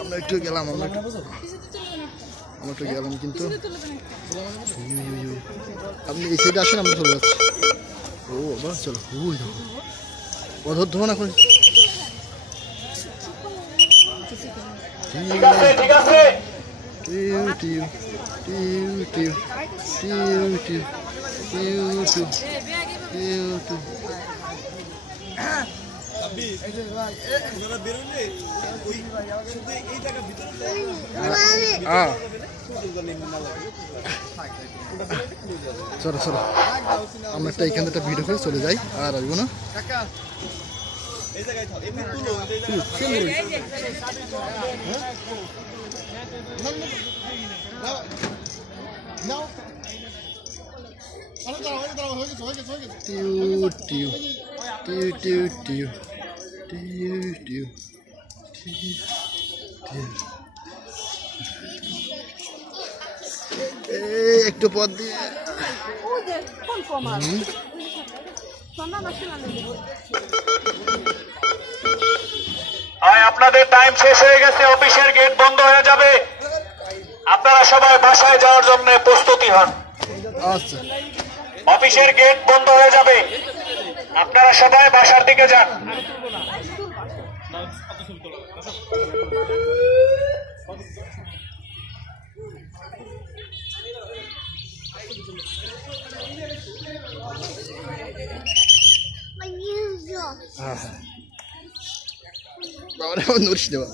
আমরা একটু গেলাম কিন্তু আপনি এই সাইডে আসেন, আমরা চলে যাচ্ছি। ও বাবা চলো, অধর ধোন এখন। চলো চলো, আমরা একটা এখান থেকে ভিডিও করে চলে যাই, আর আসবো না। একটু পথ দিয়ে আপনাদের টাইম শেষ হয়ে গেছে, অফিসের গেট বন্ধ হয়ে যাবে, আপনারা সবাই বাসায় যাওয়ার জন্য প্রস্তুতি হন। আচ্ছা, অফিসের গেট বন্ধ হয়ে যাবে, আপনারা সবাই বাসার দিকে যান। বাবা নড়িস দেবা।